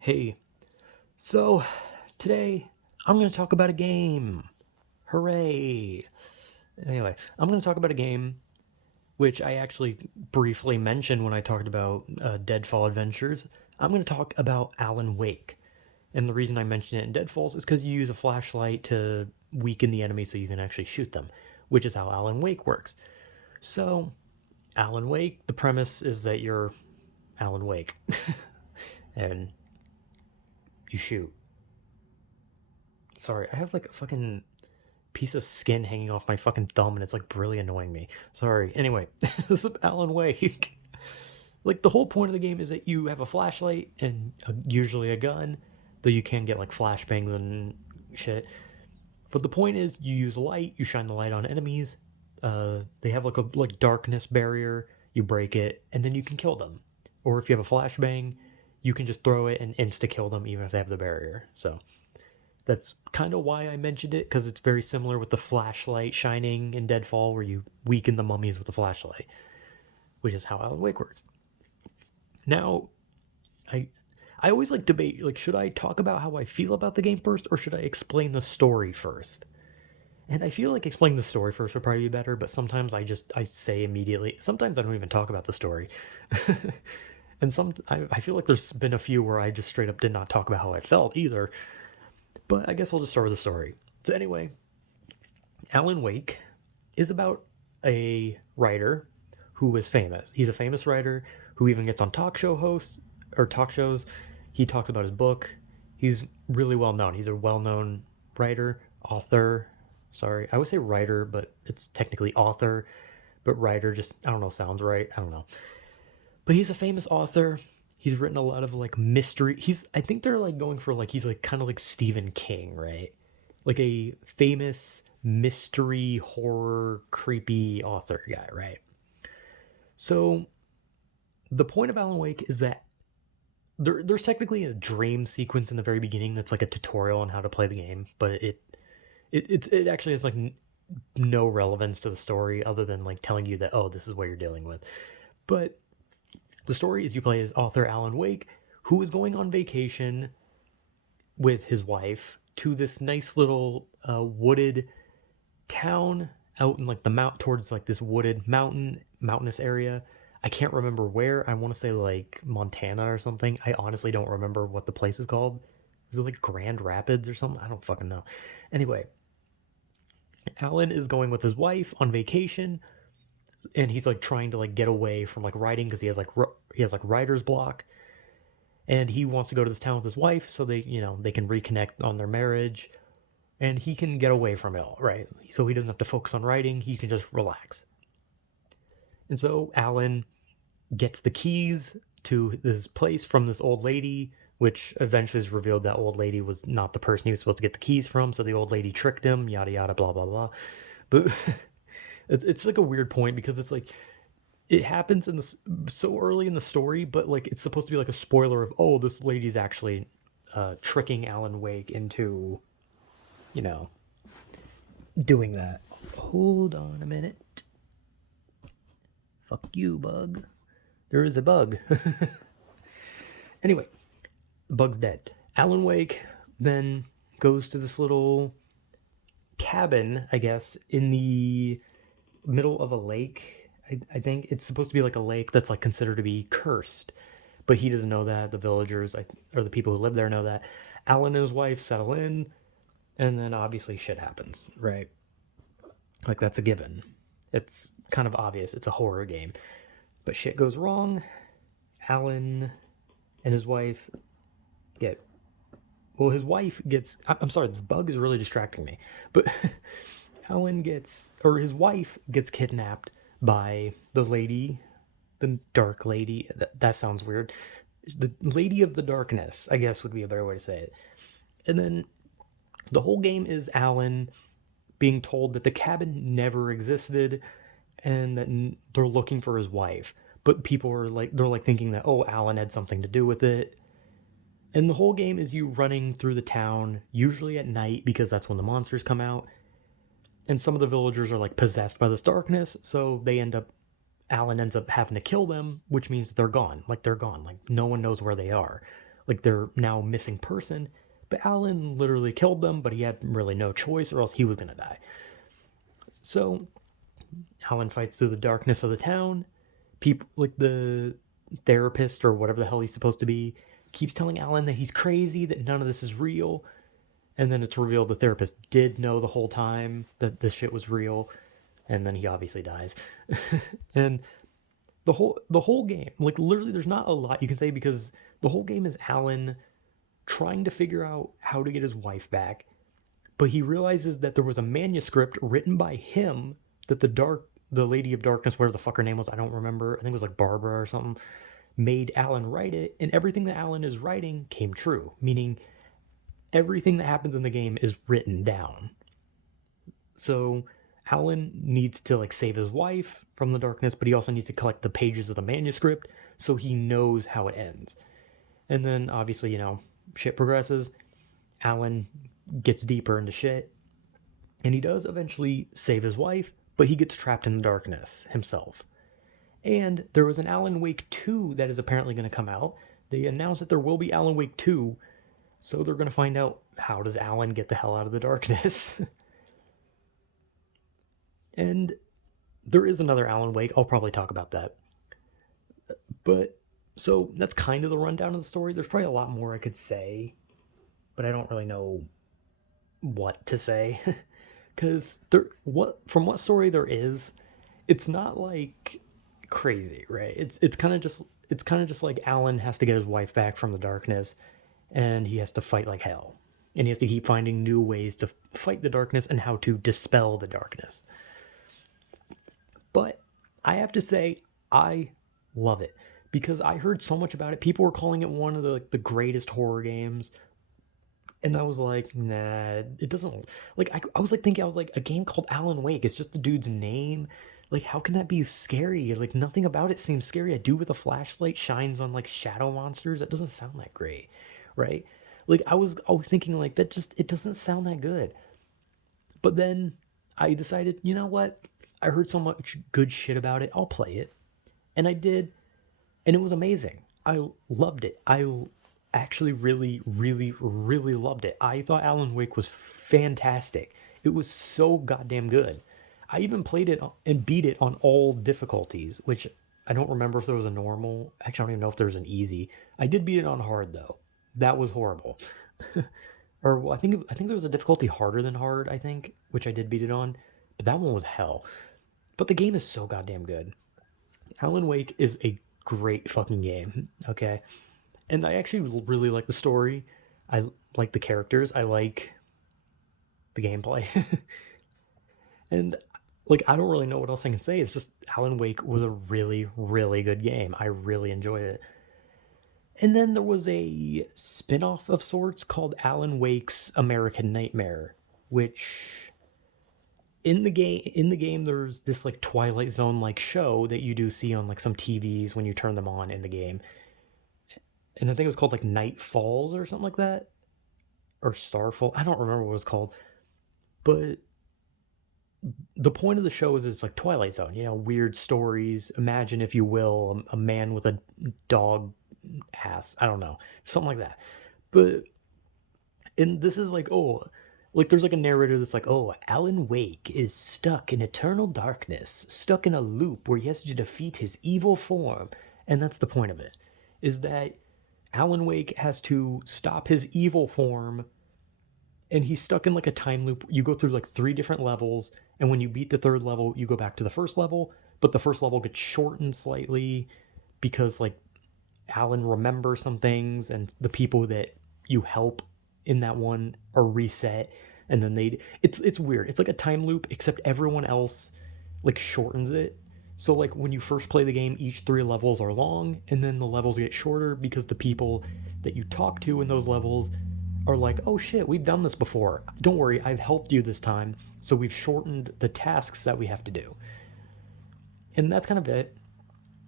Hey, so today I'm going to talk about a game. Hooray! Anyway, I'm going to talk about a game which I actually briefly mentioned when I talked about Deadfall Adventures. I'm going to talk about Alan Wake. And the reason I mention it in Deadfalls is because you use a flashlight to weaken the enemy so you can actually shoot them, which is how Alan Wake works. So, Alan Wake, the premise is that you're Alan Wake and you shoot. Sorry, I have like a fucking piece of skin hanging off my fucking thumb and it's like really annoying me. Sorry. Anyway, this is Alan Wake. Like the whole point of the game is that you have a flashlight and usually a gun, though you can get like flashbangs and shit. But the point is you use light, you shine the light on enemies. They have like a darkness barrier. You break it and then you can kill them. Or if you have a flashbang, you can just throw it and insta kill them even if they have the barrier. So that's kind of why I mentioned it, because it's very similar with the flashlight shining in Deadfall, where you weaken the mummies with the flashlight, which is how Alan Wake works. Now, I I always like debate, like, should I talk about how I feel about the game first, or should I explain the story first? And I feel like explaining the story first would probably be better, but sometimes I say immediately. Sometimes I don't even talk about the story, and I feel like there's been a few where I just straight up did not talk about how I felt either. But I guess I'll just start with the story. So anyway, Alan Wake is about a writer who is famous. He's a famous writer who even gets on talk show hosts or talk shows. He talks about his book. He's really well known. He's a well known writer, author. Sorry, I would say writer, but it's technically author. But writer just, I don't know, sounds right. I don't know. But he's a famous author. He's written a lot of like mystery. I think they're like going for like, he's like kind of like Stephen King, right? Like a famous mystery, horror, creepy author guy, right? So the point of Alan Wake is that there's technically a dream sequence in the very beginning that's like a tutorial on how to play the game, but it actually has like no relevance to the story other than like telling you that, oh, this is what you're dealing with. But the story is you play as author Alan Wake, who is going on vacation with his wife to this nice little wooded town out in like the mount towards like this wooded mountainous area. I can't remember where. I want to say like Montana or something. I honestly don't remember what the place is called. Is it like Grand Rapids or something? I don't fucking know. Anyway, Alan is going with his wife on vacation and he's like trying to like get away from like writing because he has like writer's block, and he wants to go to this town with his wife so they can reconnect on their marriage and he can get away from it all, right? So he doesn't have to focus on writing, he can just relax. And so Alan gets the keys to this place from this old lady, which eventually is revealed that old lady was not the person he was supposed to get the keys from, so the old lady tricked him, yada yada, blah blah blah. But it's like a weird point because it's like it happens in this so early in the story, but like it's supposed to be like a spoiler of, oh, this lady's actually tricking Alan Wake into you know doing that. Hold on a minute. Fuck you, bug. There is a bug. Anyway, the bug's dead. Alan Wake then goes to this little cabin, I guess, in the middle of a lake. I think it's supposed to be like a lake that's like considered to be cursed, but he doesn't know that. The villagers or the people who live there know that. Alan and his wife settle in, and then obviously shit happens, right? Like that's a given. It's kind of obvious. It's a horror game, but shit goes wrong. Alan and his wife get well. His wife gets. I'm sorry. This bug is really distracting me, but Alan gets or his wife gets kidnapped by the lady, the dark lady. That sounds weird. The lady of the darkness, I guess, would be a better way to say it. And then the whole game is Alan being told that the cabin never existed and that they're looking for his wife. But people are like, they're like thinking that, oh, Alan had something to do with it. And the whole game is you running through the town, usually at night because that's when the monsters come out. And some of the villagers are like possessed by this darkness, so Alan ends up having to kill them, which means they're gone. Like they're gone. Like no one knows where they are. like their now missing person. But Alan literally killed them, but he had really no choice, or else he was gonna die. So Alan fights through the darkness of the town. People like the therapist or whatever the hell he's supposed to be keeps telling Alan that he's crazy, that none of this is real. And then it's revealed the therapist did know the whole time that this shit was real. And then he obviously dies. And the whole game, like literally there's not a lot you can say, because the whole game is Alan trying to figure out how to get his wife back. But he realizes that there was a manuscript written by him that the Lady of Darkness, whatever the fuck her name was, I don't remember. I think it was like Barbara or something, made Alan write it, and everything that Alan is writing came true, meaning everything that happens in the game is written down. So Alan needs to like save his wife from the darkness, but he also needs to collect the pages of the manuscript so he knows how it ends. And then obviously, shit progresses. Alan gets deeper into shit, and he does eventually save his wife, but he gets trapped in the darkness himself. And there was an Alan Wake 2 that is apparently going to come out. They announced that there will be Alan Wake 2, so they're going to find out, how does Alan get the hell out of the darkness? And there is another Alan Wake. I'll probably talk about that. But, so that's kind of the rundown of the story. There's probably a lot more I could say, but I don't really know what to say. Because from what story there is, it's not like crazy, right? It's kind of just like Alan has to get his wife back from the darkness, and he has to fight like hell, and he has to keep finding new ways to fight the darkness and how to dispel the darkness. But I have to say, I love it because I heard so much about it. People were calling it one of the greatest horror games. And I was like, nah, it doesn't. Like, I was like thinking, I was like, a game called Alan Wake. It's just the dude's name. Like, how can that be scary? Like, nothing about it seems scary. A dude with a flashlight shines on like shadow monsters. That doesn't sound that great, right? Like, I was always thinking like that. Just it doesn't sound that good. But then I decided, you know what? I heard so much good shit about it. I'll play it, and I did, and it was amazing. I loved it. I actually really, really, really loved it. I thought Alan Wake was fantastic. It was so goddamn good. I even played it and beat it on all difficulties, which I don't remember if there was a normal. Actually, I don't even know if there was an easy. I did beat it on hard though. That was horrible. Or well, I think there was a difficulty harder than hard. I think, which I did beat it on, but that one was hell. But the game is so goddamn good. Alan Wake is a great fucking game. Okay, and I actually really like the story. I like the characters. I like the gameplay. And like I don't really know what else I can say. It's just Alan Wake was a really, really good game. I really enjoyed it. And then there was a spin-off of sorts called Alan Wake's American Nightmare, which in the game there's this like Twilight Zone like show that you do see on like some TVs when you turn them on in the game. And I think it was called like Night Falls or something like that, or Starfall. I don't remember what it was called, but the point of the show is it's like Twilight Zone, weird stories. Imagine, if you will, a man with a dog ass. I don't know, something like that. But and this is like, oh, like there's like a narrator that's like, oh, Alan Wake is stuck in eternal darkness, stuck in a loop where he has to defeat his evil form, and that's the point of it, is that Alan Wake has to stop his evil form, and he's stuck in like a time loop. You go through like 3 different levels, and when you beat the third level, you go back to the first level, but the first level gets shortened slightly because like Alan remembers some things, and the people that you help in that one are reset, and then it's weird. It's like a time loop, except everyone else like shortens it. So like when you first play the game, each 3 levels are long, and then the levels get shorter because the people that you talk to in those levels are like, oh shit, we've done this before. Don't worry, I've helped you this time. So we've shortened the tasks that we have to do. And that's kind of it.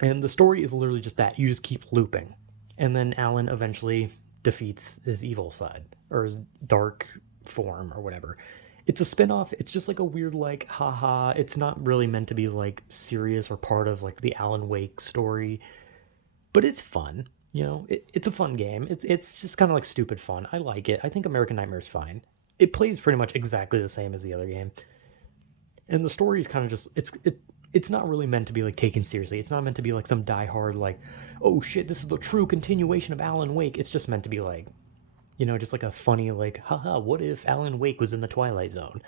And the story is literally just that. You just keep looping. And then Alan eventually defeats his evil side, or his dark form, or whatever. It's a spin-off. It's just like a weird, like, haha. It's not really meant to be, like, serious or part of, like, the Alan Wake story. But it's fun. it's a fun game. It's just kind of like stupid fun. I like it. I think American Nightmare is fine. It plays pretty much exactly the same as the other game, and the story is kind of just it's not really meant to be like taken seriously. It's not meant to be like some diehard like, oh shit, this is the true continuation of Alan Wake. It's just meant to be like, just like a funny like, haha, what if Alan Wake was in the Twilight Zone?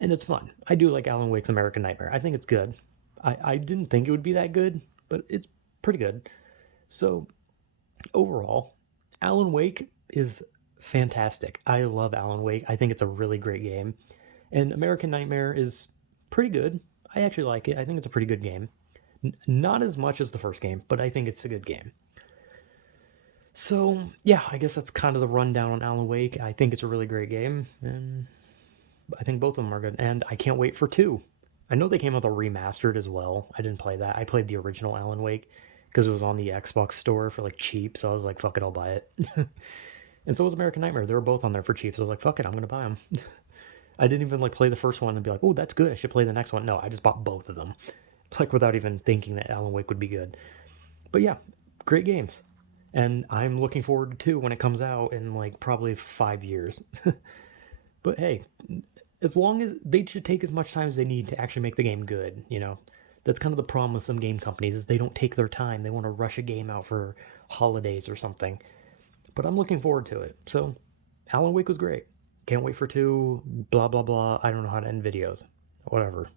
And it's fun. I do like Alan Wake's American Nightmare. I think it's good. I didn't think it would be that good, but it's pretty good. So overall, Alan Wake is fantastic. I love Alan Wake. I think it's a really great game. And American Nightmare is pretty good. I actually like it. I think it's a pretty good game. Not as much as the first game, but I think it's a good game. So, yeah, I guess that's kind of the rundown on Alan Wake. I think it's a really great game, and I think both of them are good. And I can't wait for 2. I know they came out with a remastered as well. I didn't play that. I played the original Alan Wake because it was on the Xbox store for like cheap. So I was like, fuck it, I'll buy it. And so was American Nightmare. They were both on there for cheap. So I was like, fuck it, I'm going to buy them. I didn't even like play the first one and be like, oh, that's good. I should play the next one. No, I just bought both of them. Like without even thinking that Alan Wake would be good. But yeah, great games. And I'm looking forward to 2 when it comes out in like probably 5 years. But hey, as long as they should take as much time as they need to actually make the game good, That's kind of the problem with some game companies is they don't take their time. They want to rush a game out for holidays or something. But I'm looking forward to it. So, Alan Wake was great. Can't wait for 2, blah blah blah. I don't know how to end videos. Whatever.